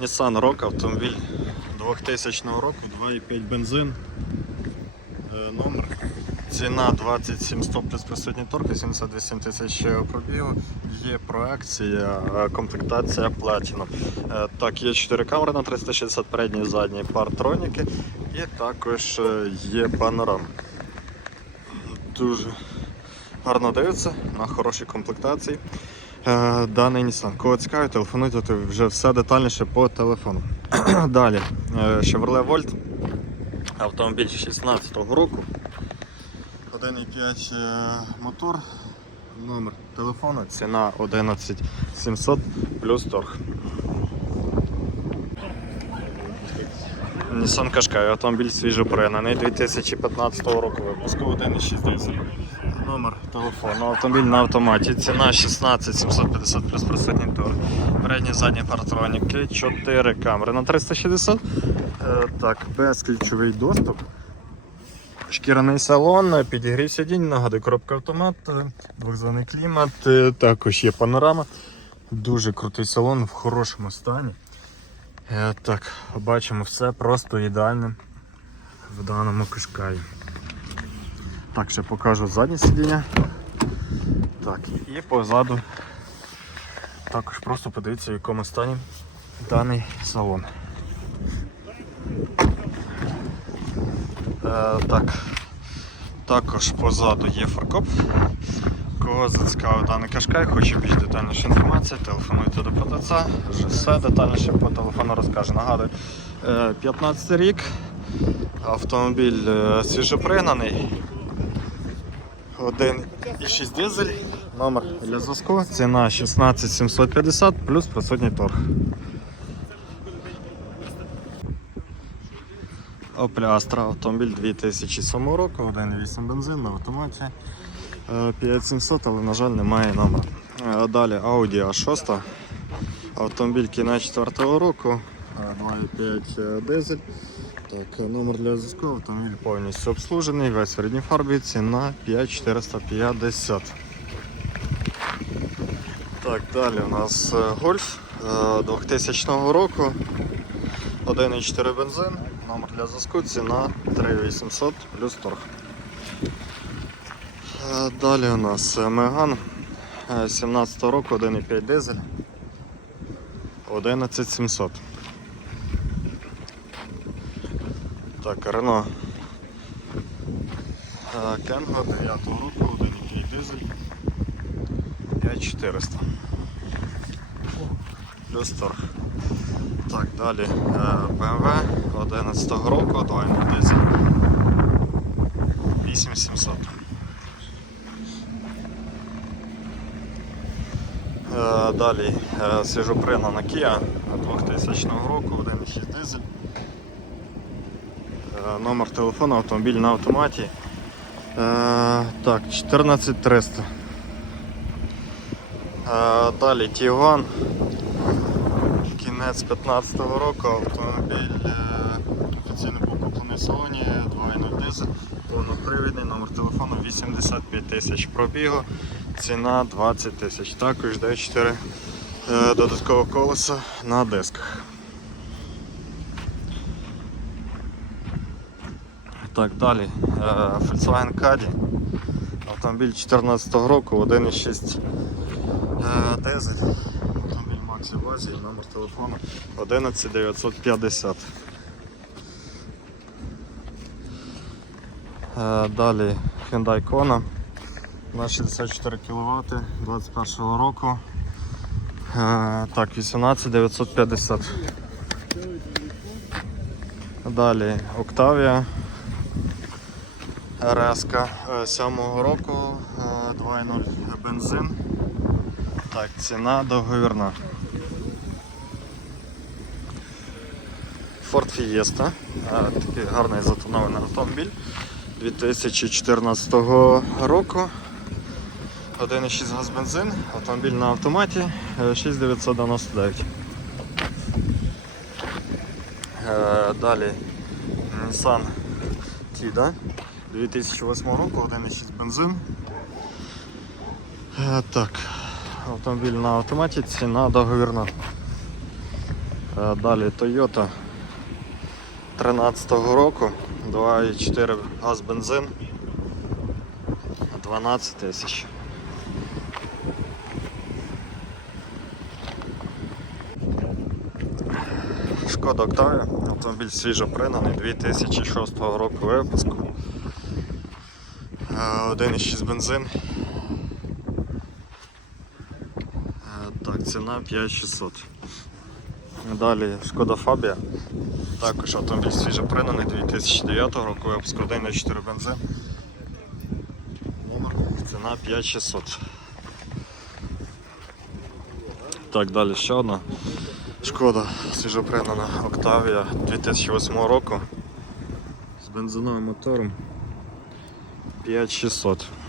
Nissan Rogue, автомобіль 2000 року, 2,5 бензин. Е, Номер. Ціна 27100 плюс присутній торг, 88 тисяч пробігу. Є проекція, е, комплектація Platinum. Е, Так, є 4 камери на 360 передній і задній партроніки. І також є панорама. Дуже гарно дивиться на хорошій комплектації. Е, Даний Nissan. Кого цікавить, телефонуйте вже все детальніше по телефону. Далі. е, Chevrolet Volt. Автомобіль 16-го року. 1,5 е, мотор. Номер телефону. Ціна 11700 плюс торг. Nissan Qashqai, автомобіль свіжопринений 2015 року випуску 1,6 дизель. Номер телефону, автомобіль на автоматі, ціна 16 750 плюс присутній тур. Передні задні партроніки, 4 камери на 360. Е, так, безключовий доступ. Шкіряний салон, підігрів сидінь, нагадую, коробка автомат, е, двохзонний клімат, е, також є панорама. Дуже крутий салон в хорошому стані. Так, бачимо все просто ідеальним в даному кашкаї. Так, ще покажу заднє сидіння. Так, і позаду також просто подивіться, в якому стані даний салон. Е, так, також позаду є фаркоп. Кого зацікавив даний кашкай, хоче більш детальніше інформації, телефонуйте до продавця, вже все детальніше по телефону розкаже. Нагадую, е, 15 рік, автомобіль е, свіжопригнаний, 1,6 дизель, номер для зв'язку, ціна 16 750 плюс присутній торг. Opel Astra автомобіль 2007 року, 1,8 бензин на автоматі. Е, 5700, але, на жаль, немає номера. Е, Далі Audi A6. Автомобіль кінець 4 року, е, 2,5 дизель. Так, е, номер для зв'язку, автомобіль повністю обслужений, весь в рідній фарбі, ціна 5450. Так, далі у нас е, е, 2000 року, 1,4 бензин, номер для зв'язку, ціна 3800 плюс торг. Е, Далі у нас е, Меган 17 року, 1,5 дизель, 11700. Так, Рено Кенго 9 року, 1,5 дизель, 5400. Плюс торг. Так, далі е, BMW 11 року, 2,0 дизель, 8700. Е, Далі е, свіжопригнана Kia 2000 року, 1,6 дизель. Е, Номер телефону, автомобіль на автоматі. Е, Так, 14300. Е, Далі Tiguan. Кінець 15 року, автомобіль е, офіційно був куплений в салоні, 2.0 дизель, повнопривідний, номер телефону 85 тисяч пробігу, ціна 20 тисяч. Також дає 4 е, додаткових колеса на дисках. Так, далі. Е, Volkswagen Caddy. Автомобіль 2014 року, 1,6 е, дизель. Автомобіль Максі в Азії, номер телефону 11950. Е, Далі Hyundai Kona на 64 кВт 21 року. Так, 18950. Далі Octavia РС 7 року, е, 2.0 бензин. Так, ціна договірна. Ford Fiesta. Е, Такий гарний затонований автомобіль 2014 року. 1,6 газ бензин, автомобіль на автоматі е, 6999. Е, Далі Nissan Tiida 2008 року, 1,6 бензин. Е, Так, автомобіль на автоматі, ціна договірна. Е, Далі Toyota 13-го року, 2,4 газ бензин. 12 тисяч. Шкода Октавія, автомобіль свіжо пригнаний, 2006 року випуску. Е, 1,6 бензин. Так, ціна 5600. Далі Шкода Фабія. Також автомобіль свіжо пригнаний 2009 року випуску 1,4 бензин. Номер ціна 5600. Так, далі ще одна. Шкода свіжопригнана Октавія 2008 року з бензиновим мотором 5600.